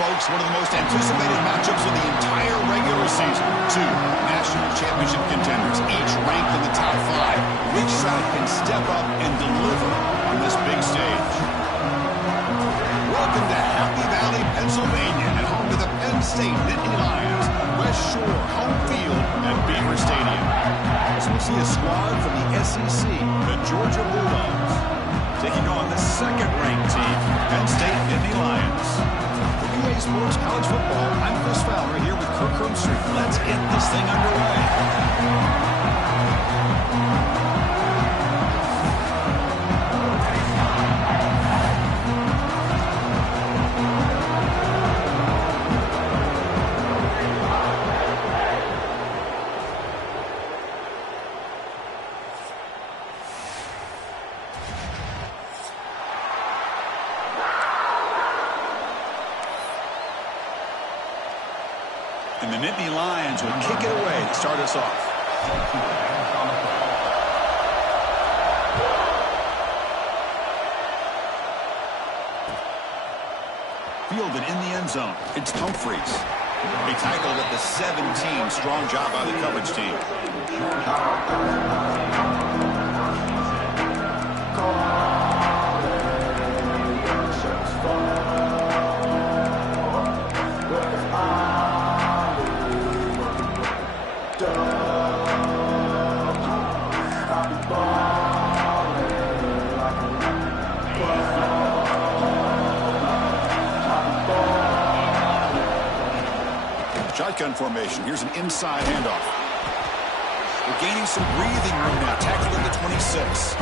folks, one of the most anticipated matchups of the entire regular season. Two national championship contenders, each ranked in the top 5. Which side can step up and deliver on this big stage? Welcome to Happy Valley, Pennsylvania, and home to the Penn State Nittany Lions, West Shore home field at Beaver Stadium. As we see a squad from the SEC, the Georgia Bulldogs, taking on the second-ranked team, Penn State Nittany Lions. For UA Sports College Football, I'm Chris Fowler here with Kirk Herbstreit. Let's get this thing underway. And the Nittany Lions would kick it away to start us off. Fielded in the end zone. It's Humphreys. He tackled at the 17. Strong job by the coverage team. Shotgun formation. Here's an inside handoff. We're gaining some breathing room now. Tackled at the 26.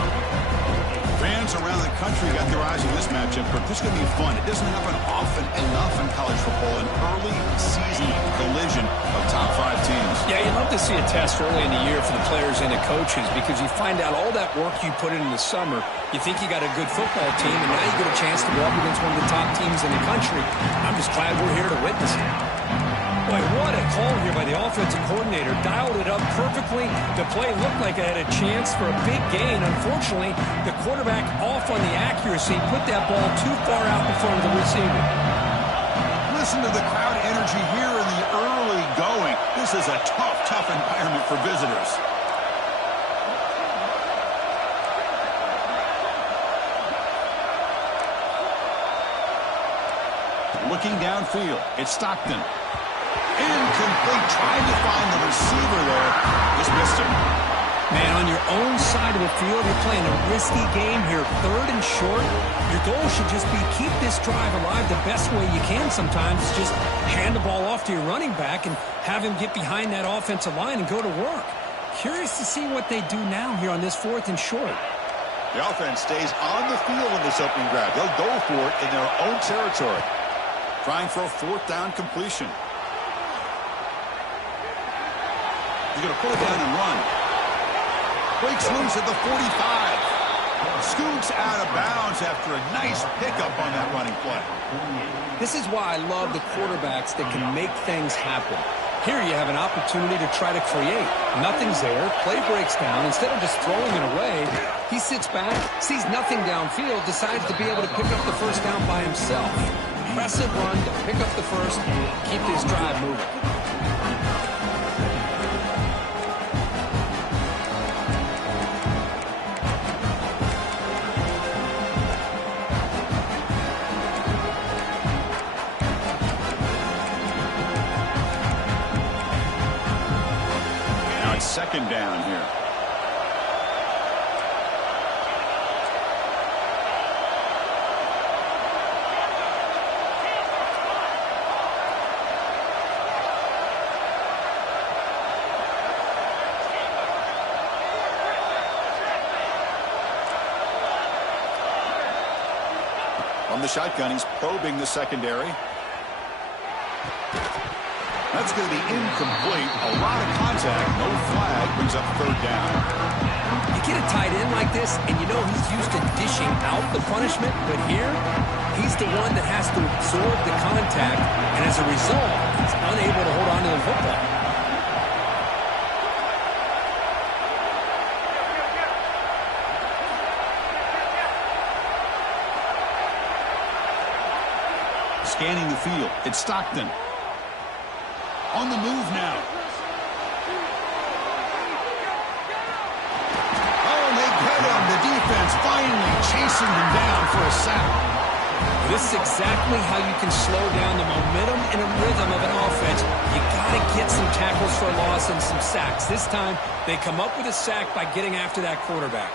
Fans around the country got their eyes on this matchup, but this is going to be fun. It doesn't happen often enough in college football, an early season collision of top 5 teams. Yeah, you'd love to see a test early in the year for the players and the coaches because you find out all that work you put in the summer. You think you got a good football team, and now you get a chance to go up against one of the top teams in the country. I'm just glad we're here to witness it. Boy, what a call here by the offensive coordinator. Dialed it up perfectly. The play looked like it had a chance for a big gain. Unfortunately, the quarterback off on the accuracy, put that ball too far out in front of the receiver. Listen to the crowd energy here in the early going. This is a tough environment for visitors. Looking downfield, it's Stockton. Incomplete, trying to find the receiver there. Just missed him. Man, on your own side of the field, you're playing a risky game here. 3rd and short. Your goal should just be keep this drive alive the best way you can sometimes. Just hand the ball off to your running back and have him get behind that offensive line and go to work. Curious to see what they do now here on this 4th and short. The offense stays on the field in this opening grab. They'll go for it in their own territory. Trying for a 4th down completion. He's going to pull it down and run. Breaks loose at the 45. Scoots out of bounds after a nice pickup on that running play. This is why I love the quarterbacks that can make things happen. Here you have an opportunity to try to create. Nothing's there. Play breaks down. Instead of just throwing it away, he sits back, sees nothing downfield, decides to be able to pick up the 1st down by himself. Impressive run to pick up the 1st, keep this drive moving. Now it's 2nd down here. From the shotgun, he's probing the secondary. That's going to be incomplete. A lot of contact. No flag. Brings up 3rd down. You get a tight end like this, and you know he's used to dishing out the punishment, but here, he's the one that has to absorb the contact, and as a result, he's unable to hold on to the football. scanning the field. It's Stockton. On the move now. Oh, they get him. The defense finally chasing him down for a sack. This is exactly how you can slow down the momentum and a rhythm of an offense. You got to get some tackles for a loss and some sacks. This time, they come up with a sack by getting after that quarterback.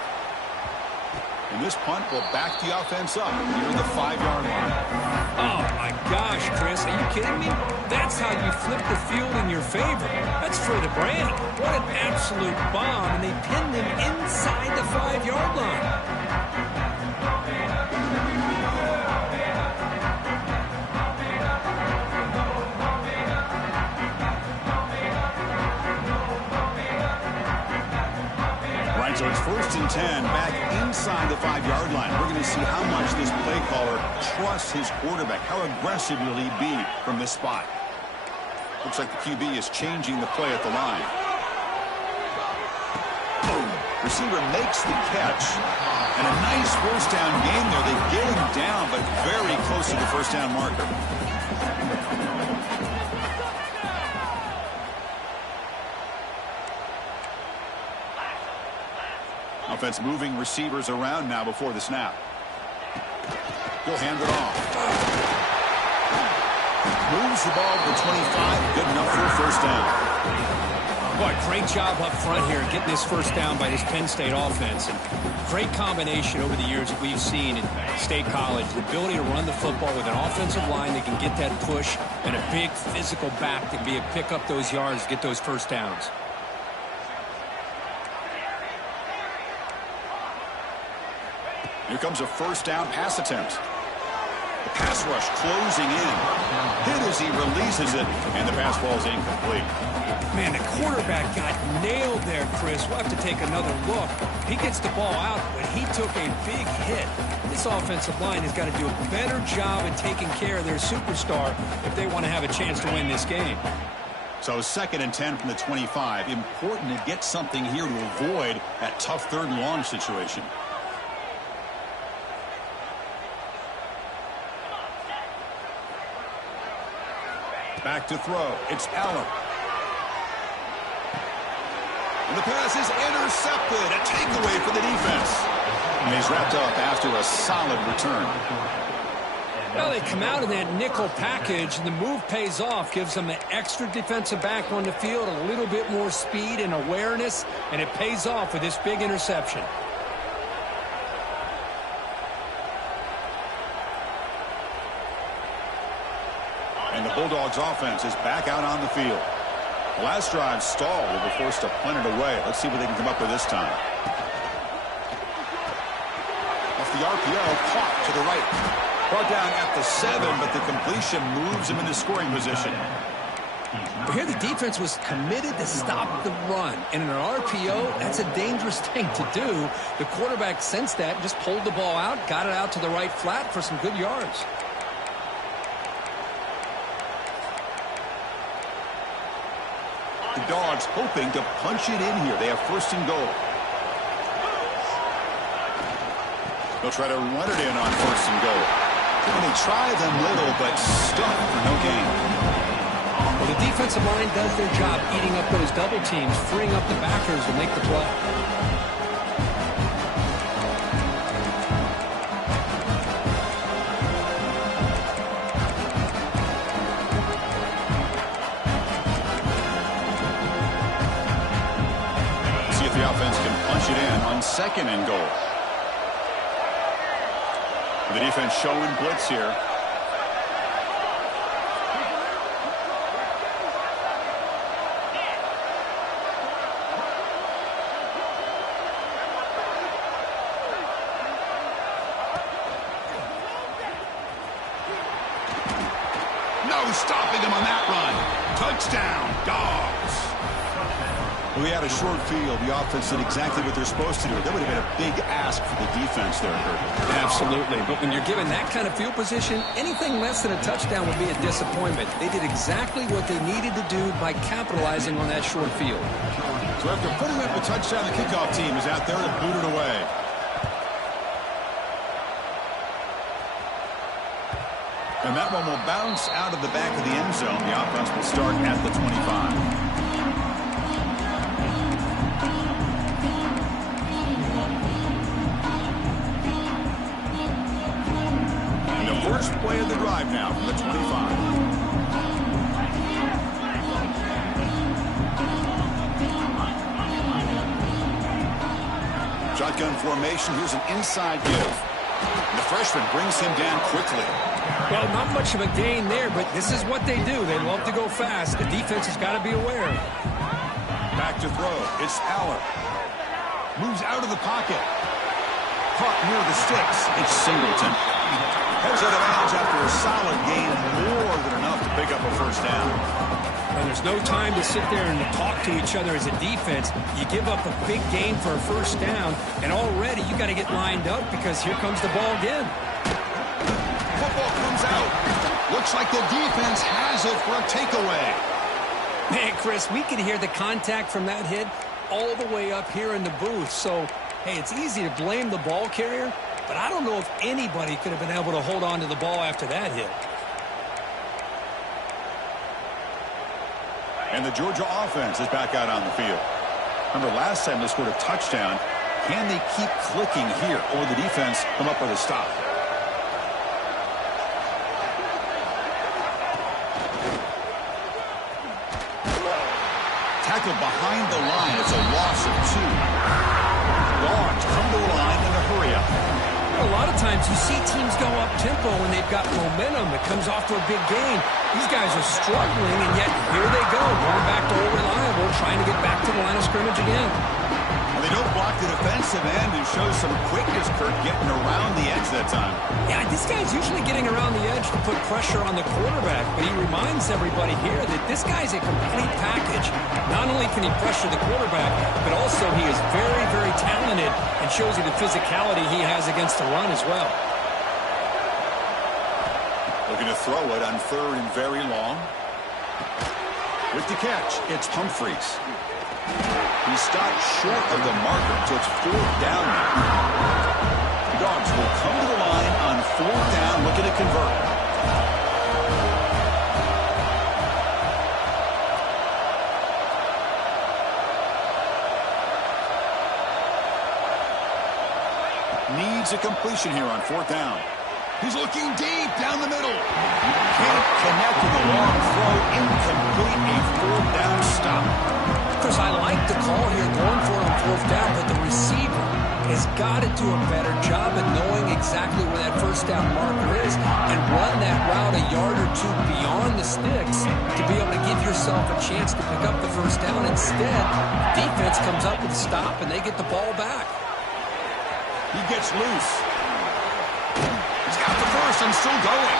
And this punt will back the offense up near the 5-yard line. Oh, my gosh, Chris. Are you kidding me? That's how you flip the field in your favor. That's for the brand. What an absolute bomb. And they pinned him inside the 5-yard line. So it's 1st and 10 back inside the 5-yard line. We're going to see how much this play caller trusts his quarterback. How aggressive will he be from this spot? Looks like the QB is changing the play at the line. Boom. Receiver makes the catch. And a nice first down game there. They get him down, but very close to the first down marker. Offense moving receivers around now before the snap. He'll hand it off. Moves the ball to the 25. Good enough for a first down. Boy, great job up front here getting this first down by this Penn State offense. And great combination over the years that we've seen in State College. The ability to run the football with an offensive line that can get that push and a big physical back that can be able to pick up those yards, get those first downs. Here comes a first down pass attempt. The pass rush closing in. Hit as he releases it, and the pass ball is incomplete. Man, the quarterback got nailed there, Chris. We'll have to take another look. He gets the ball out, but he took a big hit. This offensive line has got to do a better job in taking care of their superstar if they want to have a chance to win this game. So 2nd and 10 from the 25. Important to get something here to avoid that tough 3rd and long situation. Back to throw. It's Allen. And the pass is intercepted. A takeaway for the defense. And he's wrapped up after a solid return. Well, they come out in that nickel package, and the move pays off. Gives them an extra defensive back on the field, a little bit more speed and awareness, and it pays off with this big interception. And the Bulldogs offense is back out on the field. The last drive stalled. They were forced to punt it away. Let's see what they can come up with this time. Off the RPO, caught to the right. Brought down at the 7, but the completion moves him into scoring position. But here the defense was committed to stop the run. And in an RPO, that's a dangerous thing to do. The quarterback sensed that, just pulled the ball out, got it out to the right flat for some good yards. The Dogs hoping to punch it in here. They have 1st and goal. They'll try to run it in on 1st and goal. And they try them little, but stuck for no gain. Well, the defensive line does their job eating up those double teams, freeing up the backers to make the play. See if the offense can punch it in on 2nd and goal. The defense showing blitz here. No stopping him on that run. Touchdown, Dogs. We had a short field. The offense did exactly what they're supposed to do. That would have been a big ask for the defense there, Kurt. Absolutely. But when you're given that kind of field position, anything less than a touchdown would be a disappointment. They did exactly what they needed to do by capitalizing on that short field. So after putting up a touchdown, the kickoff team is out there to boot it away. And that one will bounce out of the back of the end zone. The offense will start at the 25. And the first play of the drive now from the 25. Shotgun formation. Here's an inside give. And the freshman brings him down quickly. Well, not much of a gain there, but this is what they do. They love to go fast. The defense has got to be aware. Back to throw. It's Aller. Moves out of the pocket. Caught near the sticks. It's Singleton. Heads out of bounds after a solid gain, more than enough to pick up a first down. And there's no time to sit there and talk to each other as a defense. You give up a big gain for a first down, and already you got to get lined up because here comes the ball again. Football comes out. Looks like the defense has it for a takeaway. Man, Chris, we can hear the contact from that hit all the way up here in the booth. So, hey, it's easy to blame the ball carrier, but I don't know if anybody could have been able to hold on to the ball after that hit. And the Georgia offense is back out on the field. Remember, last time they scored a touchdown. Can they keep clicking here, or the defense come up with a stop? Tackled behind the line. It's a loss of 2. Dogs come to the line in a hurry-up. A lot of times you see teams go up-tempo when they've got momentum that comes off to a big gain. These guys are struggling, and yet here they go, going back to old reliable, trying to get back to the line of scrimmage again. Well, they don't block the defensive end and show some quickness, Kurt, getting around the edge that time. Yeah, this guy's usually getting around the edge to put pressure on the quarterback, but he reminds everybody here that this guy's a complete package. Not only can he pressure the quarterback, but also he is very, very talented and shows you the physicality he has against the run as well. Looking to throw it on 3rd and very long. With the catch, it's Humphreys. He stopped short of the marker, so it's 4th down now. The Dogs will come to the line on 4th down, looking to convert. Needs a completion here on 4th down. He's looking deep down the middle. Can't connect with a long throw. Incomplete. A 4th down stop. Chris, I like the call here going for it on 4th down, but the receiver has got to do a better job of knowing exactly where that 1st down marker is and run that route a yard or 2 beyond the sticks to be able to give yourself a chance to pick up the 1st down. Instead, defense comes up with a stop and they get the ball back. He gets loose. He's got the first and still going.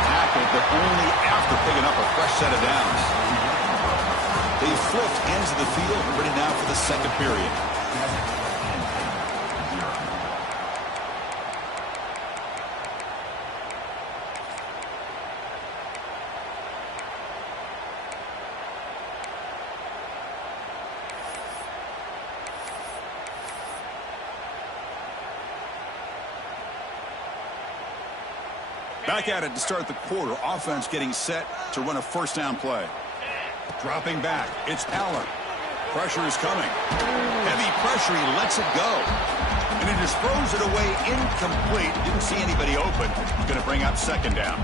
Tackled, but only after picking up a fresh set of downs. They flipped ends of the field, ready now for the second period. Back at it to start the quarter. Offense getting set to run a 1st down play. Dropping back. It's Aller. Pressure is coming. Heavy pressure. He lets it go. And he just throws it away incomplete. Didn't see anybody open. Going to bring up 2nd down.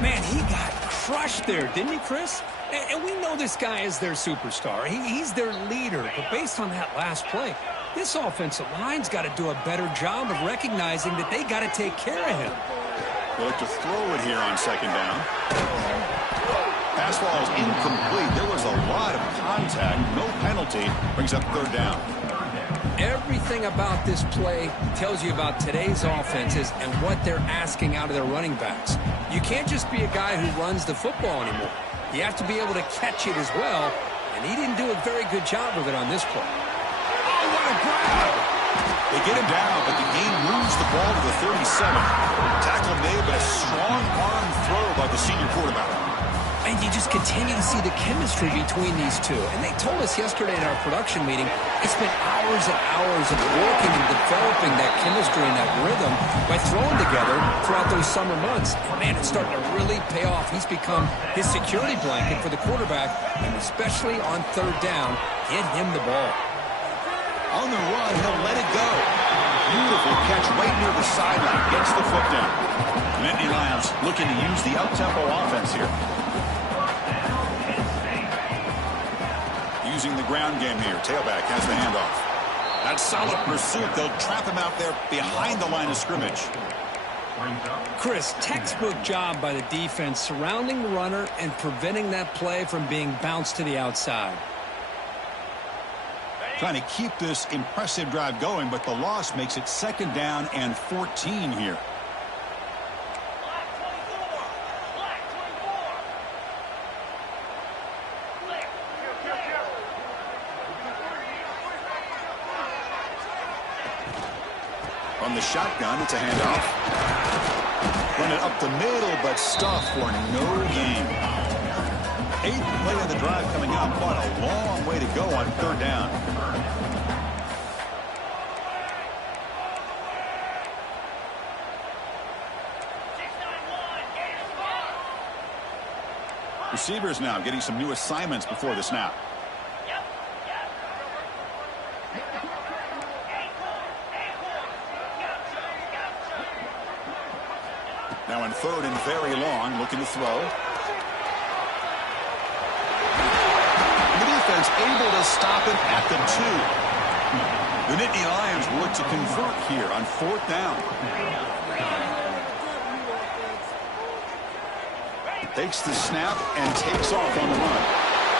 Man, he got crushed there, didn't he, Chris? And we know this guy is their superstar. He's their leader. But based on that last play, this offensive line's got to do a better job of recognizing that they got to take care of him. They look to throw it here on 2nd down. Pass ball is incomplete. There was a lot of contact. No penalty. Brings up 3rd down. Everything about this play tells you about today's offenses and what they're asking out of their running backs. You can't just be a guy who runs the football anymore. You have to be able to catch it as well, and he didn't do a very good job of it on this play. Oh, what a grab! They get him down, but the game moves the ball to the 37. Tackle made, but a strong arm throw by the senior quarterback. And you just continue to see the chemistry between these two. And they told us yesterday in our production meeting, they spent hours and hours of working and developing that chemistry and that rhythm by throwing together throughout those summer months. And man, it's starting to really pay off. He's become his security blanket for the quarterback, and especially on third down, get him the ball. On the run, he'll let it go. Beautiful catch right near the sideline. Gets the foot down. Nittany Lions looking to use the up-tempo offense here. Using the ground game here. Tailback has the handoff. That solid pursuit. They'll trap him out there behind the line of scrimmage. Chris, textbook job by the defense surrounding the runner and preventing that play from being bounced to the outside. Trying to keep this impressive drive going, but the loss makes it 2nd down and 14 here. From the shotgun, it's a handoff. Run it up the middle, but stuffed for no gain. 8th play of the drive coming up. What a long way to go on 3rd down. Receivers now getting some new assignments before the snap. Now in 3rd and very long, looking to throw. The defense able to stop him at the 2. The Nittany Lions look to convert here on 4th down. Takes the snap and takes off on the run.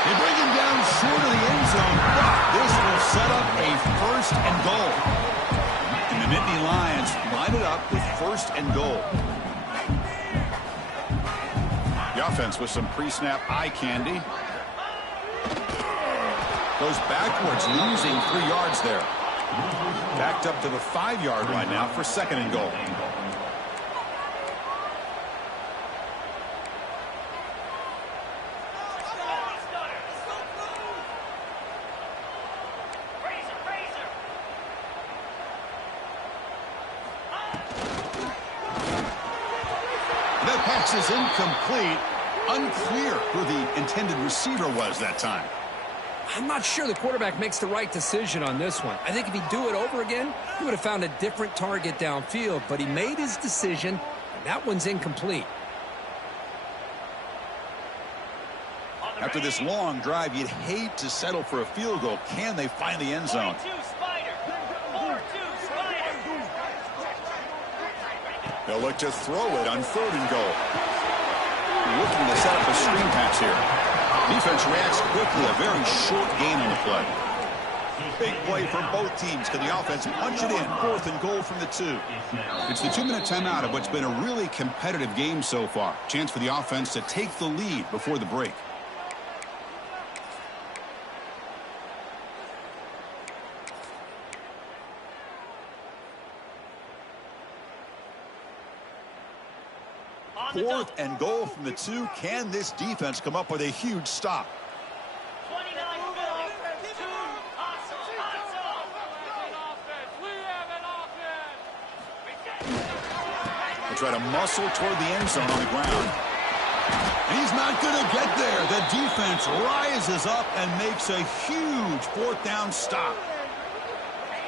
They bring him down short of the end zone, but this will set up a 1st and goal. And the Nittany Lions line it up with 1st and goal. The offense with some pre-snap eye candy. Goes backwards, losing 3 yards there. Backed up to the 5-yard line now for 2nd and goal. That pass is incomplete. Unclear who the intended receiver was that time. I'm not sure the quarterback makes the right decision on this one. I think if he'd do it over again, he would have found a different target downfield, but he made his decision, and that one's incomplete. After this long drive, you'd hate to settle for a field goal. Can they find the end zone? They'll look to throw it on 3rd and goal. Looking to set up a screen pass here. Defense reacts quickly. A very short gain on the play. Big play from both teams. Can the offense punch it in? 4th and goal from the 2. It's the 2-minute timeout of what's been a really competitive game so far. Chance for the offense to take the lead before the break. Fourth and goal from the 2. Can this defense come up with a huge stop? They try to muscle toward the end zone on the ground. And he's not going to get there. The defense rises up and makes a huge 4th down stop.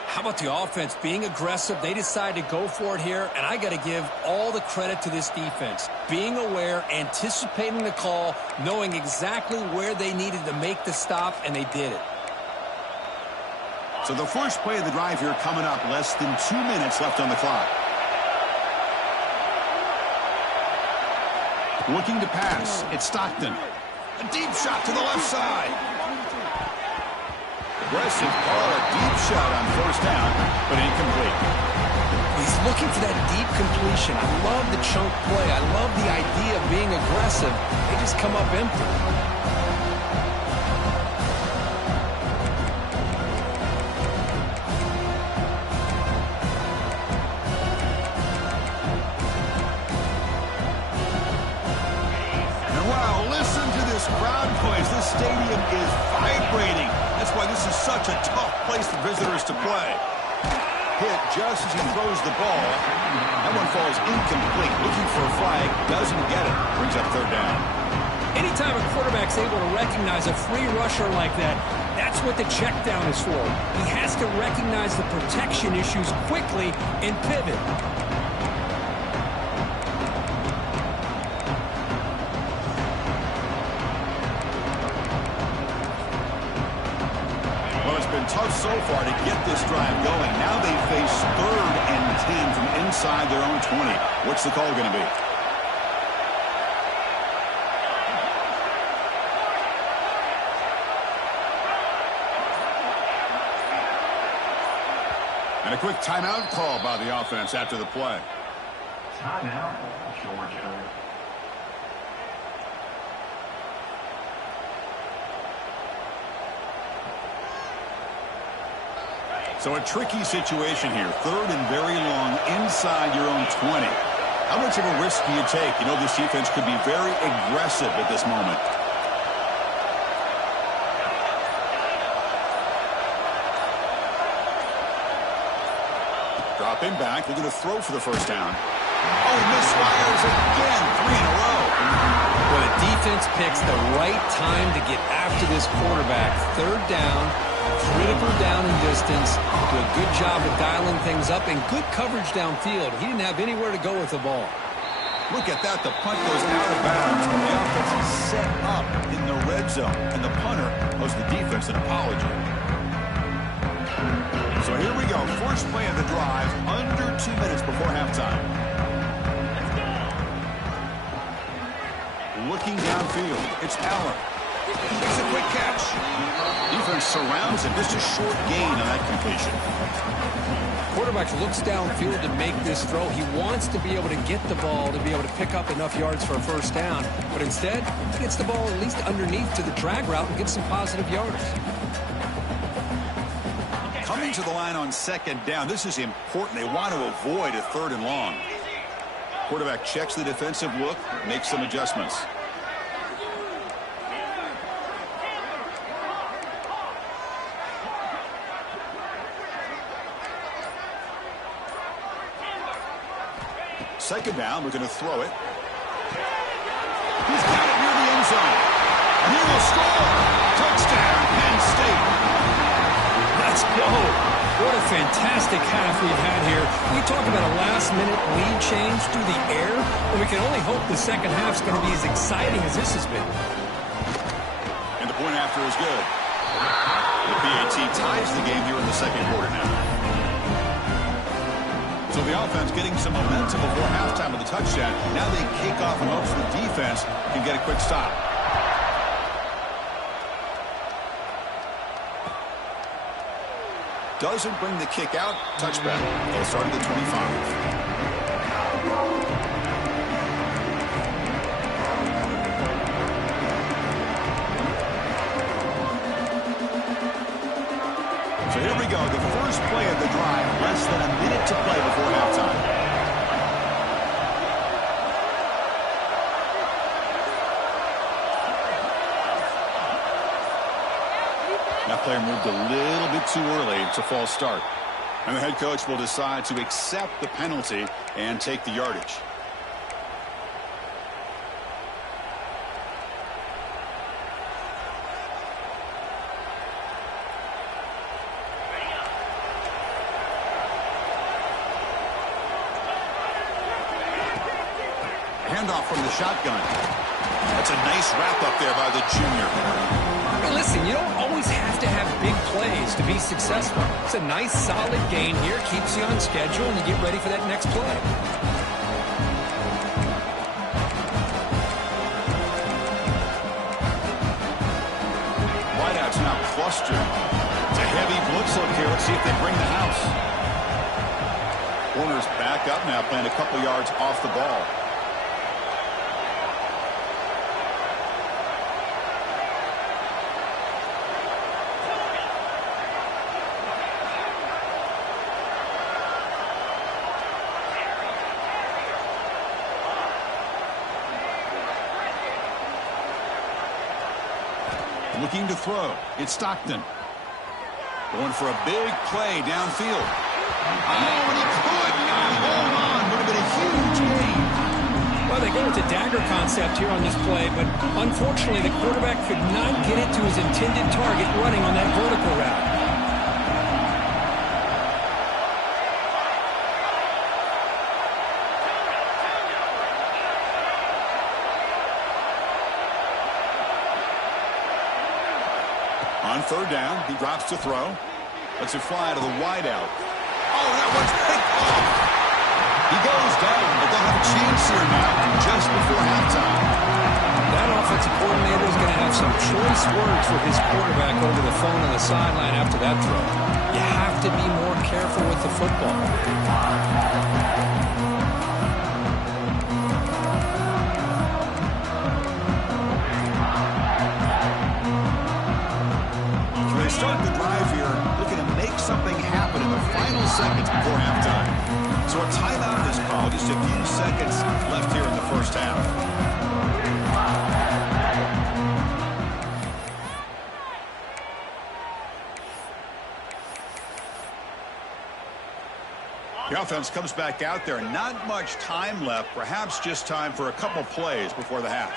How about the offense being aggressive? They decide to go for it here, and I got to give all the credit to this defense. Being aware, anticipating the call, knowing exactly where they needed to make the stop, and they did it. So the first play of the drive here coming up, less than 2 minutes left on the clock. Looking to pass, it's Stockton. A deep shot to the left side. Aggressive call, a deep shot on 1st down, but incomplete. He's looking for that deep completion. I love the chunk play. I love the idea of being aggressive. They just come up empty. Listen to Such a tough place for visitors to play. Hit just as he throws the ball. That one falls incomplete. Looking for a flag. Doesn't get it. Brings up third down. Anytime a quarterback's able to recognize a free rusher like that, that's what the check down is for. He has to recognize the protection issues quickly and pivot. Well, it's been tough so far to get this drive going. Now they face 3rd and 10 from inside their own 20. What's the call going to be? And a quick timeout call by the offense after the play. Timeout, Georgia. So a tricky situation here. 3rd and very long inside your own 20. How much of a risk do you take? You know, this defense could be very aggressive at this moment. Dropping back, looking to throw for the first down. Oh, misfires again, 3 in a row. Well, the defense picks the right time to get after this quarterback. 3rd down, critical down and distance. Do a good job of dialing things up and good coverage downfield. He didn't have anywhere to go with the ball. Look at that. The punt goes out of bounds. The offense is set up in the red zone, and the punter owes the defense an apology. So here we go. First play of the drive, under 2 minutes before halftime. Looking downfield, it's Allen. Makes a quick catch. Defense surrounds him. Just a short gain on that completion. Quarterback looks downfield to make this throw. He wants to be able to get the ball to be able to pick up enough yards for a first down. But instead, he gets the ball at least underneath to the drag route and gets some positive yards. Coming to the line on 2nd down. This is important. They want to avoid a 3rd and long. Quarterback checks the defensive look, makes some adjustments. Second down, looking to throw it. He's got it near the end zone. And he will score. Touchdown, Penn State. Let's go. What a fantastic half we've had here. We talk about a last-minute lead change through the air, and we can only hope the second half's going to be as exciting as this has been. And the point after is good. The PAT ties the game here in the second quarter now. So the offense getting some momentum before halftime with a touchdown. Now they kick off and hopes the defense can get a quick stop. Doesn't bring the kick out. Touchback. They'll start at the 25. So here we go. The first play of the drive. Less than a minute to play before halftime. That player moved a little bit too early. It's a false start. And the head coach will decide to accept the penalty and take the yardage. Handoff from the shotgun. That's a nice wrap up there by the junior. Hey, listen, you don't always have to have big plays to be successful. It's a nice, solid gain here. Keeps you on schedule, and you get ready for that next play. Wideouts now clustered. It's a heavy blitz look here. Let's see if they bring the house. Corner's back up now, playing a couple yards off the ball. Looking to throw. It's Stockton. Going for a big play downfield. Oh, and he could not hold on. Would have been a huge gain. Well, they go with the dagger concept here on this play, but unfortunately the quarterback could not get it to his intended target running on that vertical route. On third down, he drops to throw. Lets it fly to the wideout. Oh, that one's picked off. He goes down, but they'll have a chance here now just before halftime. That offensive coordinator is going to have some choice words for his quarterback over the phone on the sideline after that throw. You have to be more careful with the football. They start the drive here, looking to make something happen in the final seconds before halftime. So a timeout is called, just a few seconds left here in the first half. The offense comes back out there, not much time left, perhaps just time for a couple plays before the half.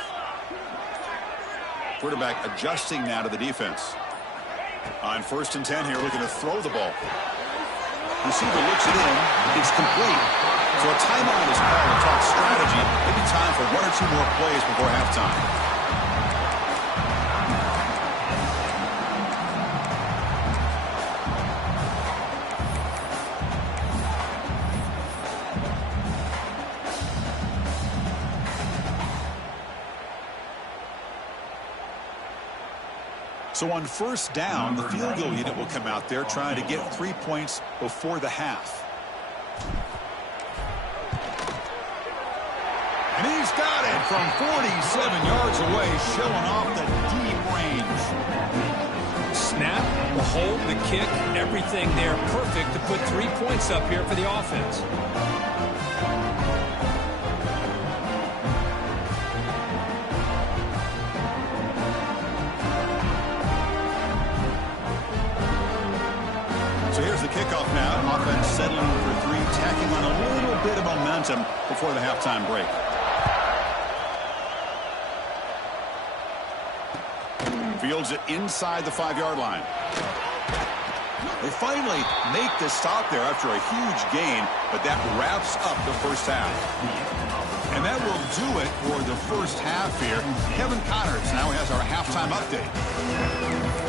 Quarterback adjusting now to the defense. On 1st and 10 here, looking to throw the ball. Receiver looks it in. It's complete. So a timeout is called to talk strategy. Maybe time for 1 or 2 more plays before halftime. So on 1st down, the field goal unit will come out there trying to get 3 points before the half. And he's got it from 47 yards away, showing off the deep range. Snap, the hold, the kick, everything there perfect to put 3 points up here for the offense. So here's the kickoff now. Offense settling for 3, tacking on a little bit of momentum before the halftime break. Fields it inside the 5-yard line. They finally make the stop there after a huge gain, but that wraps up the first half. And that will do it for the first half here. Kevin Connors now has our halftime update.